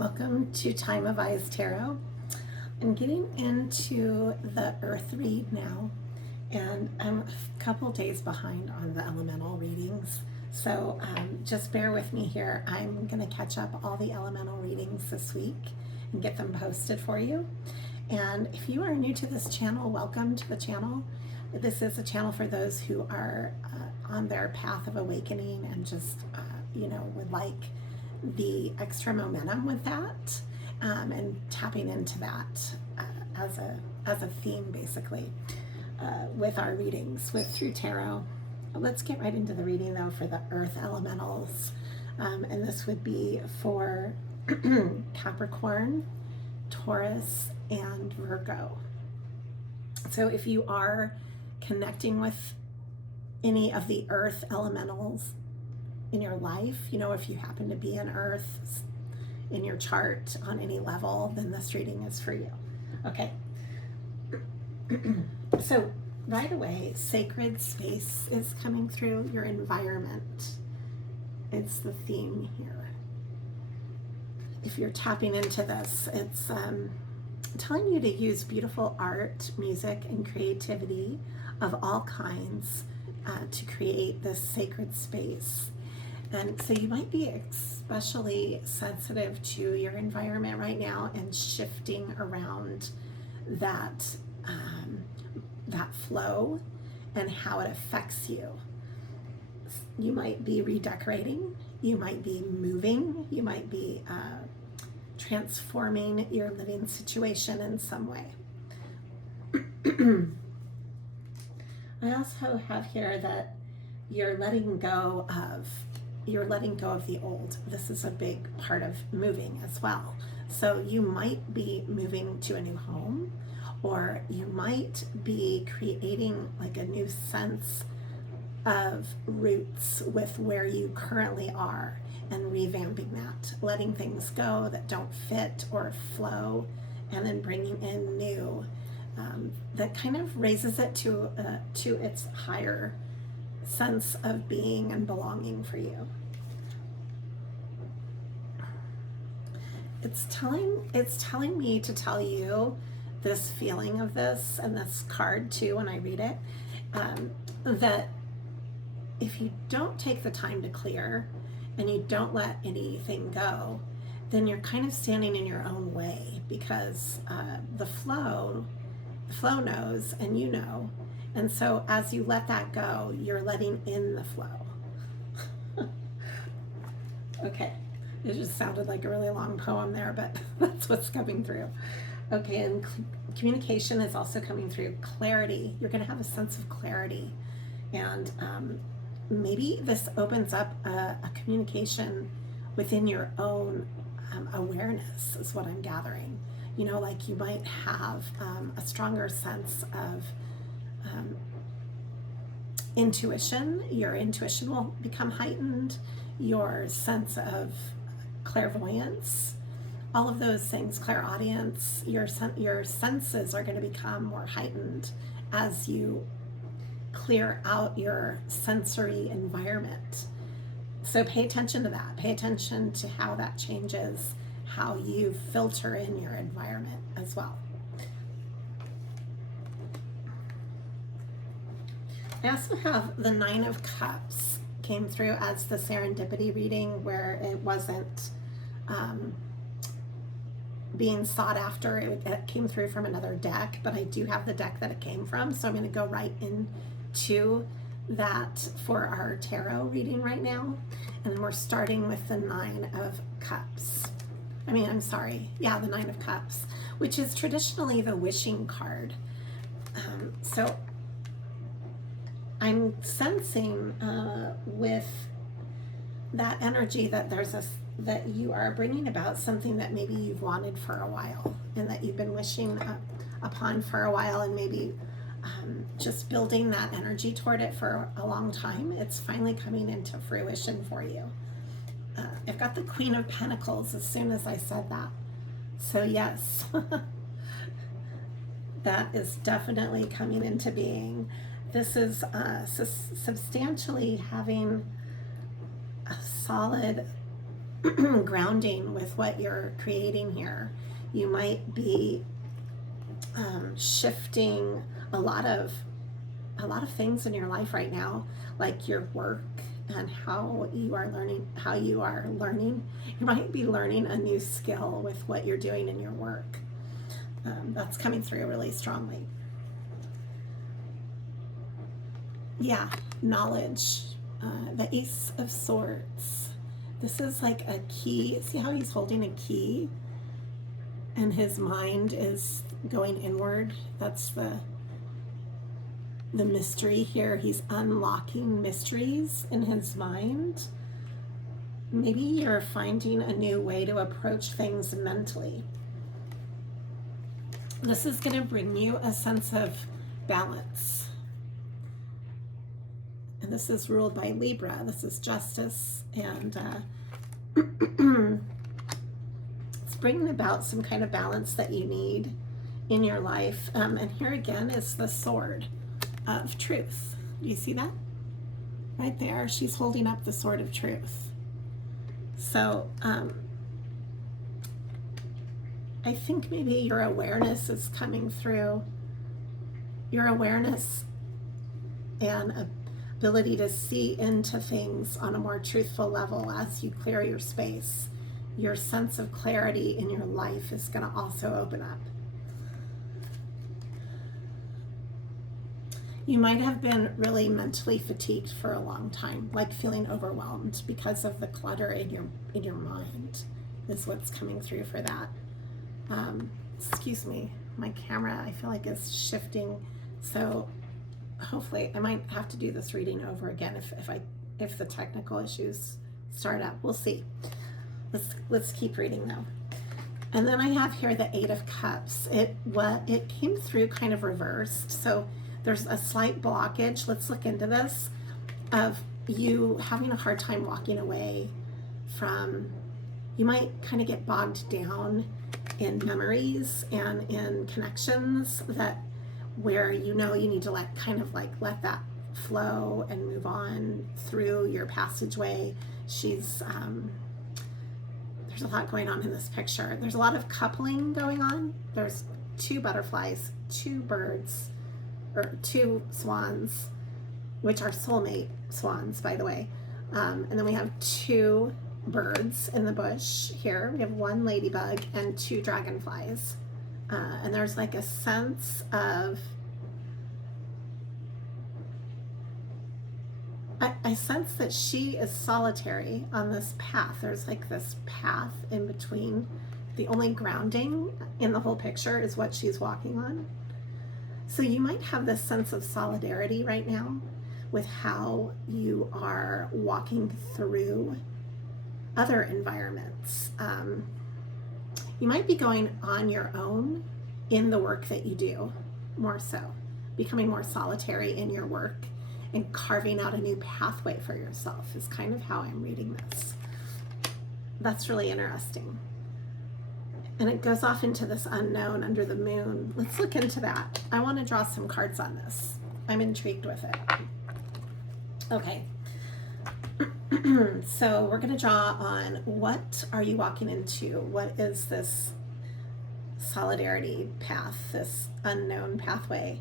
Welcome to Time of Eyes Tarot. I'm getting into the Earth read now, and I'm a couple days behind on the elemental readings. So just bear with me here. I'm going to catch up all the elemental readings this week and get them posted for you. And if you are new to this channel, welcome to the channel. This is a channel for those who are on their path of awakening and just, would like the extra momentum with that, and tapping into that as a theme, basically, with our readings through tarot. Let's get right into the reading though for the earth elementals, and this would be for Capricorn, Taurus, and Virgo. So if you are connecting with any of the earth elementals in your life, if you happen to be an earth in your chart on any level, then this reading is for you. Okay. So right away, sacred space is coming through. Your environment, it's the theme here. If you're tapping into this, it's telling you to use beautiful art, music, and creativity of all kinds to create this sacred space. And so you might be especially sensitive to your environment right now and shifting around that flow and how it affects you. You might be redecorating, you might be moving, you might be transforming your living situation in some way. I also have here that you're letting go of the old. This is a big part of moving as well. So you might be moving to a new home, or you might be creating like a new sense of roots with where you currently are and revamping that, letting things go that don't fit or flow, and then bringing in new that kind of raises it to its higher sense of being and belonging for you. It's telling me to tell you this feeling of this, and this card too when I read it, that if you don't take the time to clear and you don't let anything go, then you're kind of standing in your own way, because the flow knows and you know. And so as you let that go, you're letting in the flow. Okay, it just sounded like a really long poem there, but that's what's coming through. Okay, and communication is also coming through. Clarity, you're going to have a sense of clarity. And maybe this opens up a communication within your own awareness, is what I'm gathering. Like you might have a stronger sense of intuition. Your intuition will become heightened. Your sense of clairvoyance, all of those things, clairaudience, your senses are going to become more heightened as you clear out your sensory environment. So pay attention to that. Pay attention to how that changes how you filter in your environment as well. I also have the 9 of Cups came through as the serendipity reading, where it wasn't being sought after. It came through from another deck, but I do have the deck that it came from, so I'm going to go right into that for our tarot reading right now. And we're starting with the 9 of Cups. The 9 of Cups, which is traditionally the wishing card. So I'm sensing with that energy that that you are bringing about something that maybe you've wanted for a while, and that you've been wishing upon for a while, and maybe just building that energy toward it for a long time. It's finally coming into fruition for you. I've got the Queen of Pentacles as soon as I said that. So yes, that is definitely coming into being. This is substantially having a solid grounding with what you're creating here. You might be shifting a lot of things in your life right now, like your work and how you are learning. You might be learning a new skill with what you're doing in your work. That's coming through really strongly. Yeah, knowledge. The Ace of Swords. This is like a key. See how he's holding a key and his mind is going inward? That's the mystery here. He's unlocking mysteries in his mind. Maybe you're finding a new way to approach things mentally. This is going to bring you a sense of balance. And this is ruled by Libra. This is justice, and it's bringing about some kind of balance that you need in your life. And here again is the sword of truth. Do you see that? Right there, she's holding up the sword of truth. So I think maybe your awareness is coming through. Your awareness and ability to see into things on a more truthful level as you clear your space. Your sense of clarity in your life is going to also open up. You might have been really mentally fatigued for a long time, like feeling overwhelmed because of the clutter in your mind is what's coming through for that. Excuse me, my camera I feel like is shifting, so hopefully I might have to do this reading over again if the technical issues start up. We'll see. Let's keep reading though. And then I have here the Eight of Cups. It came through kind of reversed, so there's a slight blockage. Let's look into this, of you having a hard time walking away from, you might kind of get bogged down in memories and in connections that where you need to let that flow and move on through your passageway. There's a lot going on in this picture. There's a lot of coupling going on. There's two butterflies, two birds, or two swans, which are soulmate swans, by the way. And then we have two birds in the bush here. We have one ladybug and two dragonflies. And there's like a sense of, I sense that she is solitary on this path. There's like this path in between. The only grounding in the whole picture is what she's walking on. So you might have this sense of solidarity right now with how you are walking through other environments. You might be going on your own in the work that you do, more so, becoming more solitary in your work and carving out a new pathway for yourself is kind of how I'm reading this. That's really interesting. And it goes off into this unknown under the moon. Let's look into that. I want to draw some cards on this. I'm intrigued with it. Okay. So we're going to draw on, what are you walking into? What is this solidarity path, this unknown pathway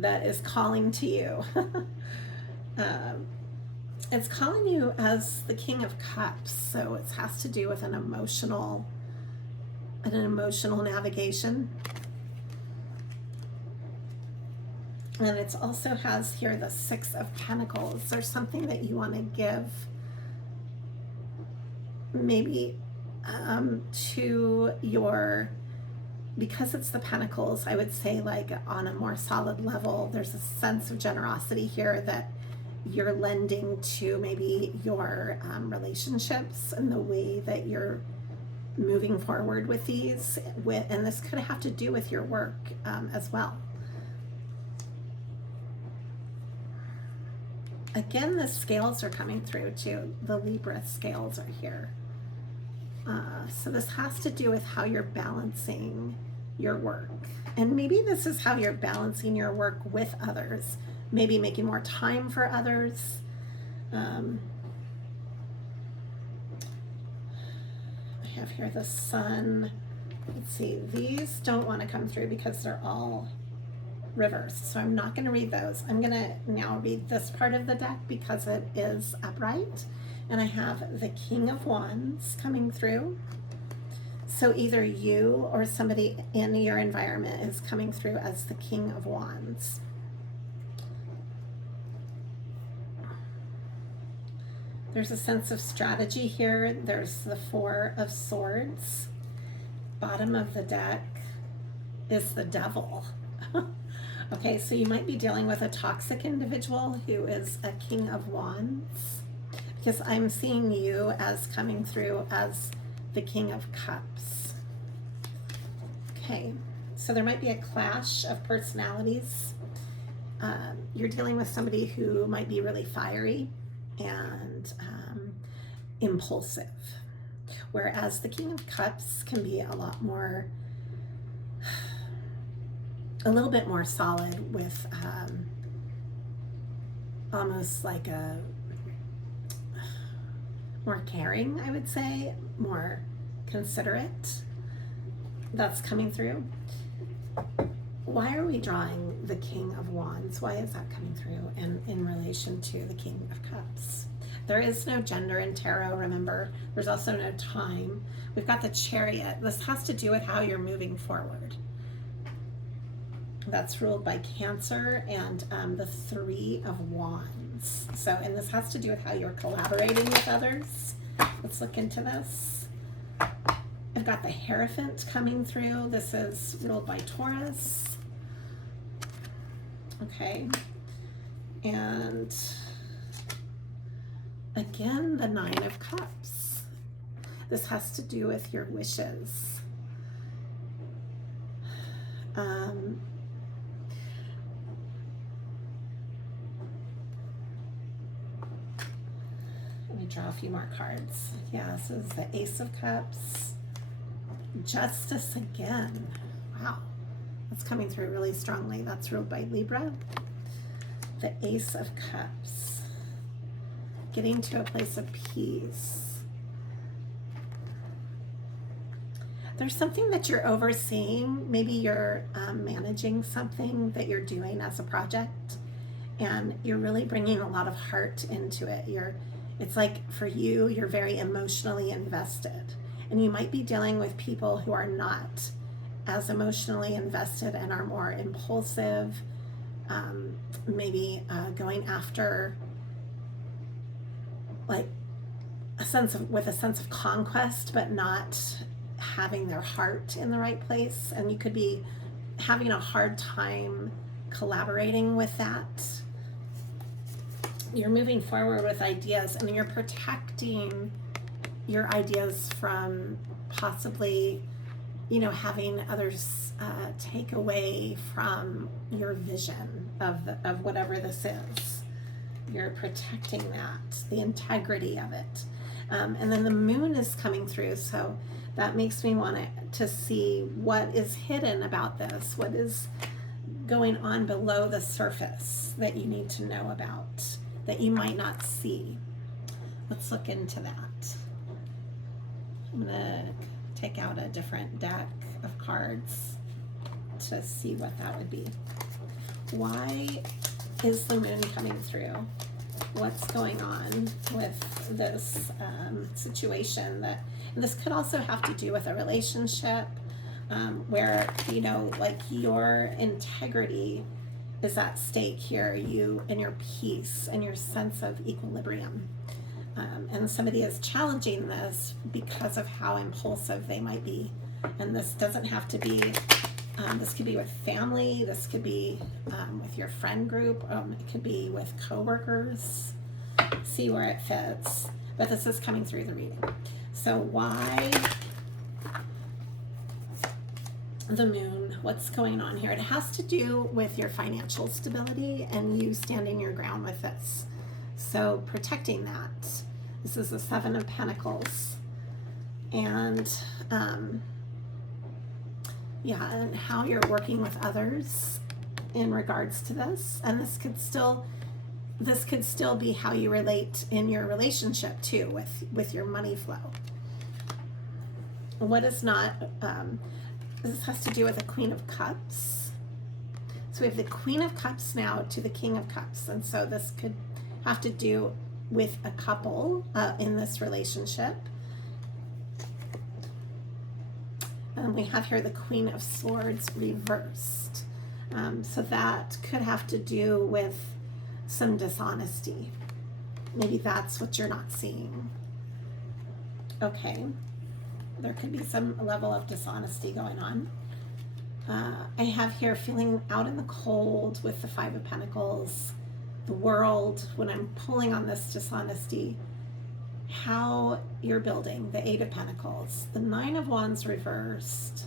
that is calling to you? It's calling you as the King of Cups, so it has to do with an emotional navigation. And it also has here the Six of Pentacles. There's something that you want to give, maybe to your, because it's the Pentacles, I would say like on a more solid level, there's a sense of generosity here that you're lending to maybe your relationships and the way that you're moving forward with these, and this could have to do with your work as well. Again, the scales are coming through too. The Libra scales are here. So this has to do with how you're balancing your work. And maybe this is how you're balancing your work with others. Maybe making more time for others. have here the sun. Let's see, these don't want to come through because they're all reversed, so I'm not going to read those. I'm going to now read this part of the deck because it is upright, and I have the King of Wands coming through. So either you or somebody in your environment is coming through as the King of Wands. There's a sense of strategy here. There's the Four of Swords. Bottom of the deck is the Devil. Okay, so you might be dealing with a toxic individual who is a King of Wands, because I'm seeing you as coming through as the King of Cups. Okay, so there might be a clash of personalities. You're dealing with somebody who might be really fiery and impulsive, whereas the King of Cups can be a lot more, a little bit more solid with almost like a more caring, I would say, more considerate. That's coming through. Why are we drawing the King of Wands? Why is that coming through in relation to the King of Cups? There is no gender in tarot, remember. There's also no time. We've got the Chariot. This has to do with how you're moving forward. That's ruled by Cancer and the Three of Wands. So, and this has to do with how you're collaborating with others. Let's look into this. I've got the Hierophant coming through. This is ruled by Taurus. Okay. And again, the Nine of Cups. This has to do with your wishes. Let me draw a few more cards. Yeah, this is the Ace of Cups. Justice again. Wow. That's coming through really strongly. That's ruled by Libra. The Ace of Cups. Getting to a place of peace. There's something that you're overseeing. Maybe you're managing something that you're doing as a project, and you're really bringing a lot of heart into it. It's like for you, you're very emotionally invested, and you might be dealing with people who are not as emotionally invested and are more impulsive, maybe going after like with a sense of conquest, but not having their heart in the right place. And you could be having a hard time collaborating with that. You're moving forward with ideas, and you're protecting your ideas from possibly, having others take away from your vision of whatever this is. You're protecting that, the integrity of it. And then the moon is coming through, so that makes me want to see what is hidden about this, what is going on below the surface that you need to know about, that you might not see. Let's look into that. I'm gonna take out a different deck of cards to see what that would be. Why is the moon coming through? What's going on with this situation? And this could also have to do with a relationship where, like your integrity is at stake here, you and your peace and your sense of equilibrium. And somebody is challenging this because of how impulsive they might be. And this doesn't have to be, this could be with family, this could be with your friend group, it could be with coworkers. See where it fits. But this is coming through the reading. So why the moon? What's going on here? It has to do with your financial stability and you standing your ground with this. So protecting that. This is the Seven of Pentacles. And and how you're working with others in regards to this. And this could still be how you relate in your relationship too, with your money flow. what is not, this has to do with the Queen of Cups. So we have the Queen of Cups now to the King of Cups. And so this could have to do with a couple in this relationship. And we have here the Queen of Swords reversed. So that could have to do with some dishonesty. Maybe that's what you're not seeing. Okay. There could be some level of dishonesty going on. I have here feeling out in the cold with the Five of Pentacles, the world, when I'm pulling on this dishonesty, how you're building, the Eight of Pentacles, the Nine of Wands reversed,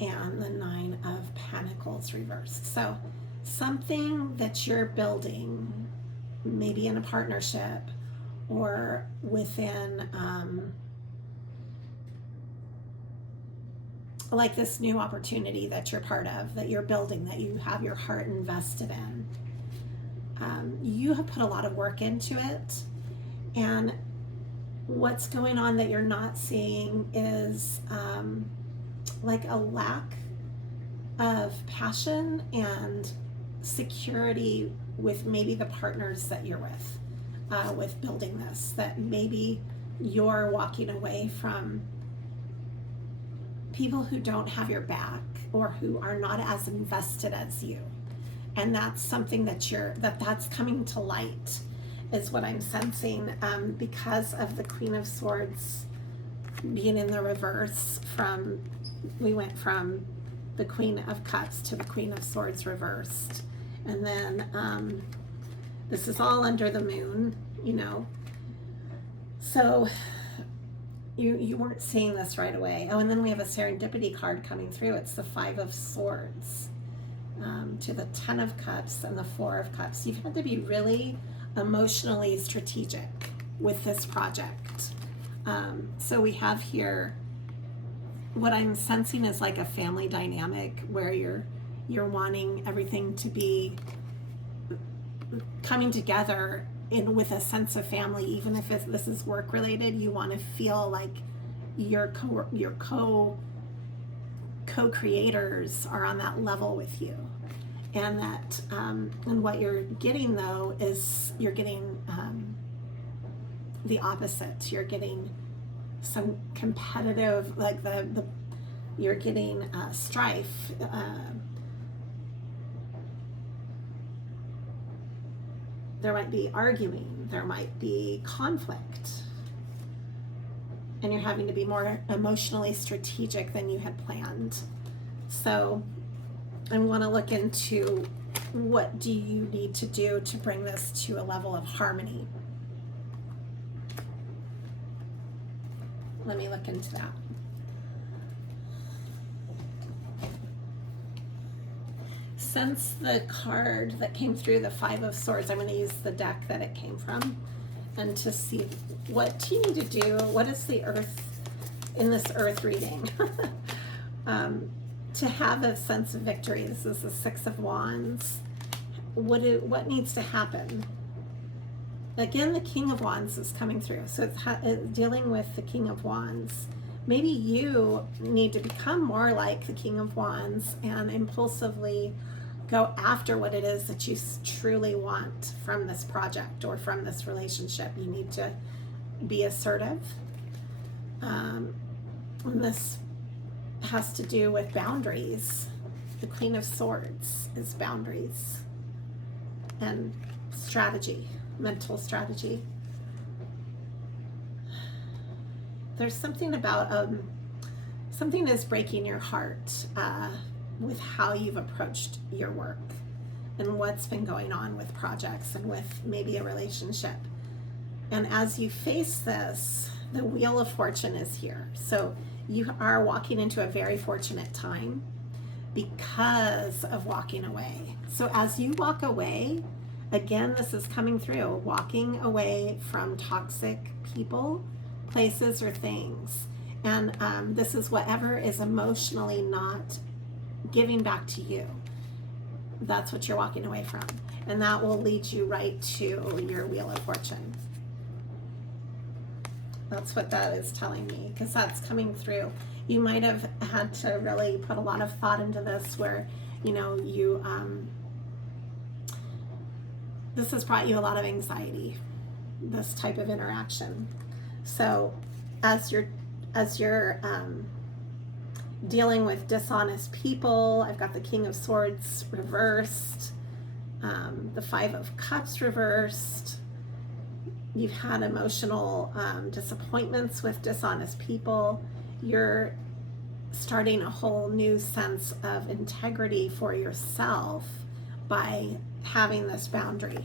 and the Nine of Pentacles reversed. So something that you're building, maybe in a partnership or within, like this new opportunity that you're part of, that you're building, that you have your heart invested in. You have put a lot of work into it, and what's going on that you're not seeing is like a lack of passion and security with maybe the partners that you're with building this, that maybe you're walking away from people who don't have your back or who are not as invested as you. And that's something that's coming to light, is what I'm sensing, because of the Queen of Swords being in the reverse. We went from the Queen of Cups to the Queen of Swords reversed. And then this is all under the moon, you know. So you weren't seeing this right away. Oh, and then we have a serendipity card coming through. It's the Five of Swords to the Ten of Cups and the Four of Cups. You've had to be really emotionally strategic with this project. So we have here, what I'm sensing is like a family dynamic where you're wanting everything to be coming together with a sense of family. Even if this is work related, you want to feel like your co-creators are on that level with you. And that and what you're getting though is you're getting the opposite. You're getting some competitive, like you're getting strife. There might be arguing, there might be conflict, and you're having to be more emotionally strategic than you had planned. So I want to look into, what do you need to do to bring this to a level of harmony? Let me look into that. Since the card that came through, the Five of Swords, I'm going to use the deck that it came from, and to see, what do you need to do? What is the earth in this earth reading? To have a sense of victory. This is the Six of Wands. What needs to happen? Again, the King of Wands is coming through. So it's dealing with the King of Wands. Maybe you need to become more like the King of Wands and impulsively go after what it is that you truly want from this project or from this relationship. You need to be assertive. And this has to do with boundaries. The Queen of Swords is boundaries and strategy, mental strategy. There's something about something is breaking your heart with how you've approached your work and what's been going on with projects and with maybe a relationship. And as you face this, the Wheel of Fortune is here. So you are walking into a very fortunate time because of walking away. So as you walk away, again, this is coming through, walking away from toxic people, places, or things. And this is whatever is emotionally not giving back to you. That's what you're walking away from. And that will lead you right to your Wheel of Fortune. That's what that is telling me, because that's coming through. You might have had to really put a lot of thought into this, where, you know, you, this has brought you a lot of anxiety, this type of interaction. So as you're dealing with dishonest people, I've got the King of Swords reversed, the Five of Cups reversed. You've had emotional disappointments with dishonest people. You're starting a whole new sense of integrity for yourself by having this boundary,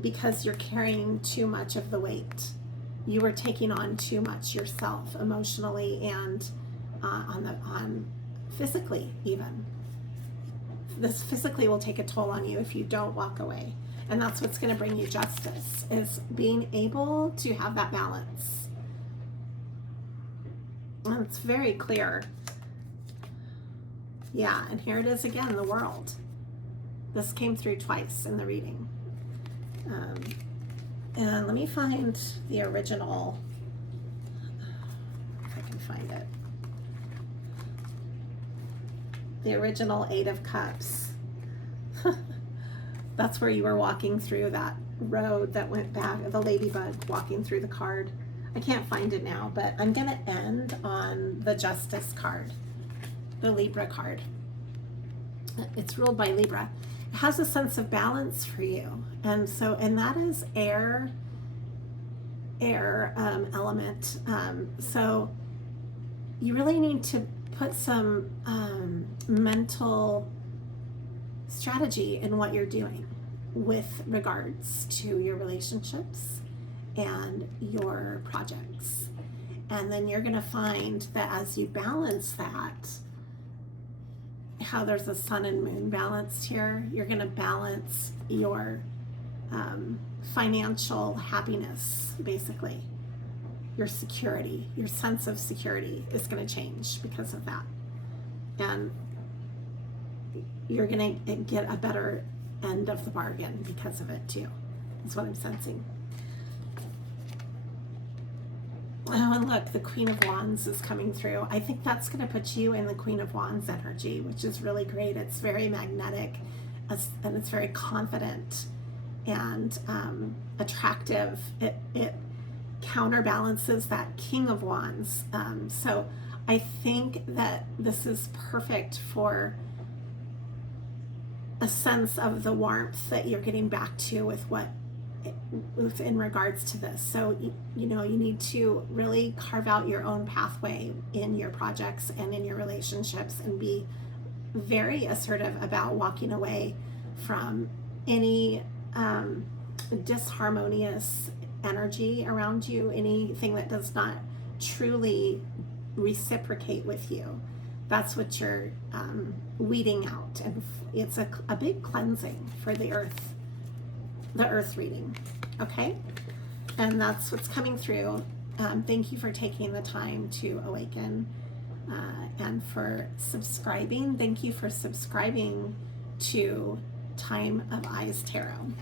because you're carrying too much of the weight. You are taking on too much yourself, emotionally and on physically even. This physically will take a toll on you if you don't walk away. And that's what's going to bring you justice, is being able to have that balance. And it's very clear. Yeah, and here it is again, the World. This came through twice in the reading. And let me find the original, if I can find it. The original Eight of Cups. That's where you were walking through that road that went back, the ladybug walking through the card. I can't find it now, but I'm going to end on the Justice card, the Libra card. It's ruled by Libra. It has a sense of balance for you. And so, and that is air element. So you really need to put some mental strategy in what you're doing with regards to your relationships and your projects. And then you're going to find that as you balance that, how there's a sun and moon balanced here, you're going to balance your financial happiness, basically. Your security, your sense of security is going to change because of that. And you're going to get a better end of the bargain because of it too. That's what I'm sensing. Oh, and look, the Queen of Wands is coming through. I think that's going to put you in the Queen of Wands energy, which is really great. It's very magnetic, and it's very confident and attractive. It counterbalances that King of Wands. So I think that this is perfect for a sense of the warmth that you're getting back to with in regards to this. So you know, you need to really carve out your own pathway in your projects and in your relationships, and be very assertive about walking away from any disharmonious energy around you, anything that does not truly reciprocate with you. That's what you're weeding out, and it's a big cleansing for the earth reading. Okay, and that's what's coming through. Thank you for taking the time to awaken, and for subscribing. Thank you for subscribing to Time of Eyes Tarot.